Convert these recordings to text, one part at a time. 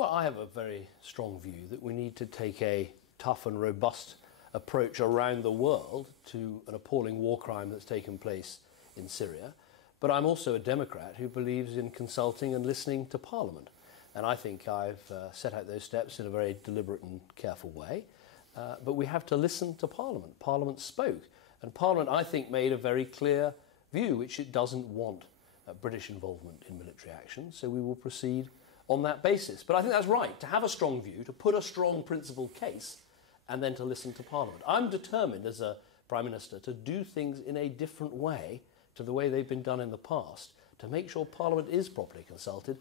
Well, I have a very strong view that we need to take a tough and robust approach around the world to an appalling war crime that's taken place in Syria. But I'm also a Democrat who believes in consulting and listening to Parliament. And I think I've set out those steps in a very deliberate and careful way. But we have to listen to Parliament. Parliament spoke. And Parliament, I think, made a very clear view, which it doesn't want British involvement in military action. So we will proceed on that basis. But I think that's right, to have a strong view, to put a strong principled case, and then to listen to Parliament. I'm determined as a Prime Minister to do things in a different way to the way they've been done in the past, to make sure Parliament is properly consulted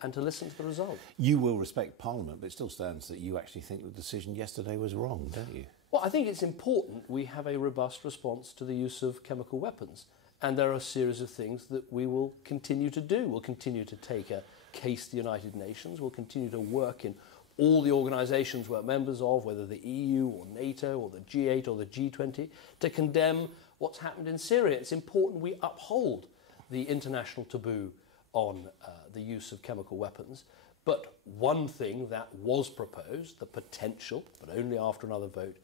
and to listen to the result. You will respect Parliament, but it still stands that you actually think the decision yesterday was wrong, don't you? Well, I think it's important we have a robust response to the use of chemical weapons. And there are a series of things that we will continue to do. We'll continue to take a case to the United Nations. We'll continue to work in all the organisations we're members of, whether the EU or NATO or the G8 or the G20, to condemn what's happened in Syria. It's important we uphold the international taboo on the use of chemical weapons. But one thing that was proposed, the potential, but only after another vote,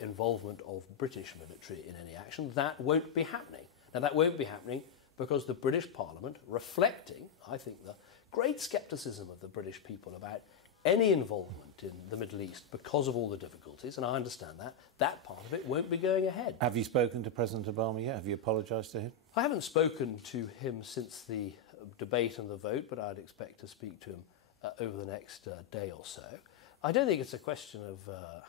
involvement of British military in any action, that won't be happening. Now, that won't be happening because the British Parliament, reflecting, I think, the great scepticism of the British people about any involvement in the Middle East because of all the difficulties, and I understand that, that part of it won't be going ahead. Have you spoken to President Obama yet? Have you apologised to him? I haven't spoken to him since the debate and the vote, but I'd expect to speak to him over the next day or so. I don't think it's a question of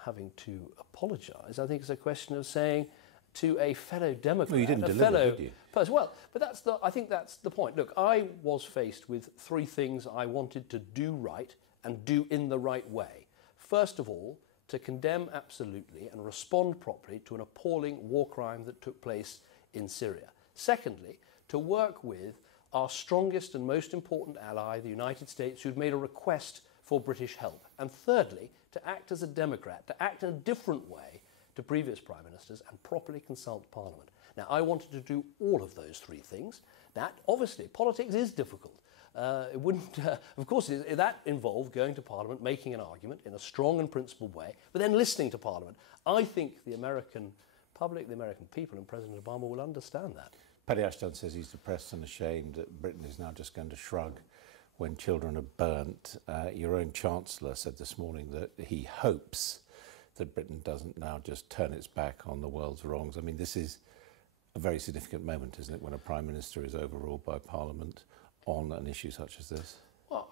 having to apologise. I think it's a question of saying to a fellow Democrat, well, you didn't deliver, did you? Person. Well, but I think that's the point. Look, I was faced with three things I wanted to do right and do in the right way. First of all, to condemn absolutely and respond properly to an appalling war crime that took place in Syria. Secondly, to work with our strongest and most important ally, the United States, who'd made a request for British help. And thirdly, to act as a Democrat, to act in a different way to previous Prime Ministers and properly consult Parliament. Now, I wanted to do all of those three things. That, obviously, politics is difficult. It wouldn't, of course, that involved going to Parliament, making an argument in a strong and principled way, but then listening to Parliament. I think the American public, the American people and President Obama will understand that. Paddy Ashton says he's depressed and ashamed that Britain is now just going to shrug when children are burnt. Your own Chancellor said this morning that he hopes that Britain doesn't now just turn its back on the world's wrongs. I mean, this is a very significant moment, isn't it, when a Prime Minister is overruled by Parliament on an issue such as this? Well,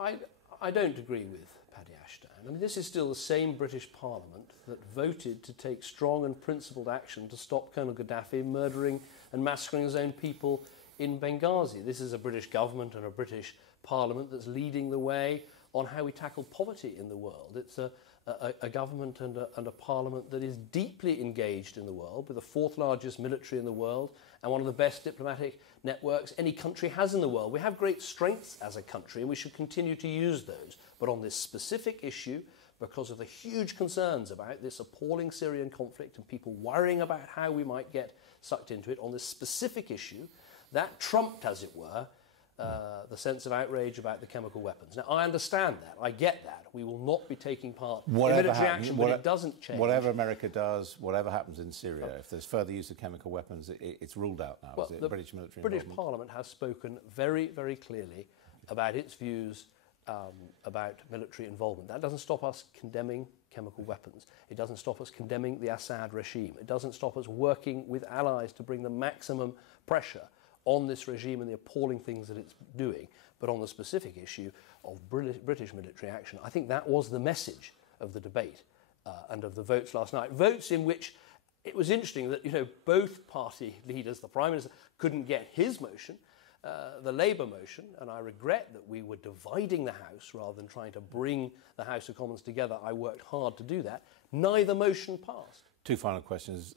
I don't agree with Paddy Ashton. I mean, this is still the same British Parliament that voted to take strong and principled action to stop Colonel Gaddafi murdering and massacring his own people in Benghazi. This is a British government and a British Parliament that's leading the way on how we tackle poverty in the world. It's a government and a parliament that is deeply engaged in the world, with the fourth largest military in the world and one of the best diplomatic networks any country has in the world. We have great strengths as a country and we should continue to use those. But on this specific issue, because of the huge concerns about this appalling Syrian conflict and people worrying about how we might get sucked into it, on this specific issue, that trumped, as it were, the sense of outrage about the chemical weapons. Now, I understand that. I get that. We will not be taking part in military action, but it doesn't change. Whatever America does, whatever happens in Syria, if there's further use of chemical weapons, it's ruled out now, well, is it? The British military British involvement? Parliament has spoken very, very clearly about its views about military involvement. That doesn't stop us condemning chemical weapons. It doesn't stop us condemning the Assad regime. It doesn't stop us working with allies to bring the maximum pressure on this regime and the appalling things that it's doing. But on the specific issue of British military action, I think that was the message of the debate and of the votes last night. Votes in which it was interesting that, you know, both party leaders, the Prime Minister, couldn't get his motion, the Labour motion, and I regret that we were dividing the House rather than trying to bring the House of Commons together. I worked hard to do that. Neither motion passed. Two final questions.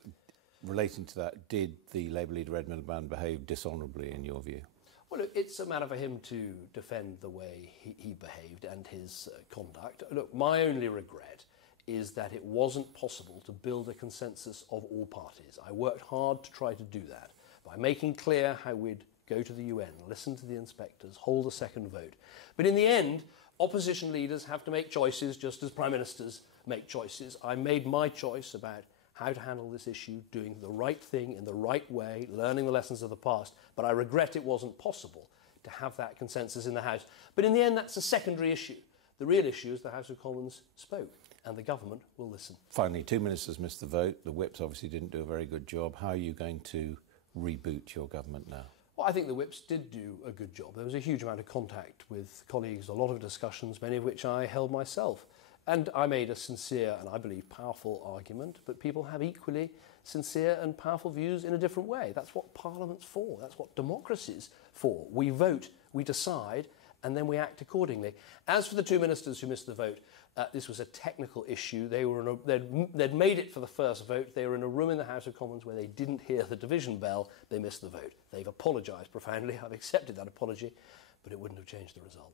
Relating to that, did the Labour leader Ed Miliband behave dishonourably in your view? Well, look, it's a matter for him to defend the way he behaved and his conduct. Look, my only regret is that it wasn't possible to build a consensus of all parties. I worked hard to try to do that by making clear how we'd go to the UN, listen to the inspectors, hold a second vote. But in the end, Opposition leaders have to make choices just as prime ministers make choices. I made my choice about how to handle this issue, doing the right thing in the right way, learning the lessons of the past, but I regret it wasn't possible to have that consensus in the House. But in the end, that's a secondary issue. The real issue is the House of Commons spoke, and the government will listen. Finally, 2 ministers missed the vote. The whips obviously didn't do a very good job. How are you going to reboot your government now? Well, I think the whips did do a good job. There was a huge amount of contact with colleagues, a lot of discussions, many of which I held myself. And I made a sincere and, I believe, powerful argument, but people have equally sincere and powerful views in a different way. That's what Parliament's for. That's what democracy's for. We vote, we decide, and then we act accordingly. As for the 2 ministers who missed the vote, this was a technical issue. They'd made it for the first vote. They were in a room in the House of Commons where they didn't hear the division bell. They missed the vote. They've apologised profoundly. I've accepted that apology, but it wouldn't have changed the result.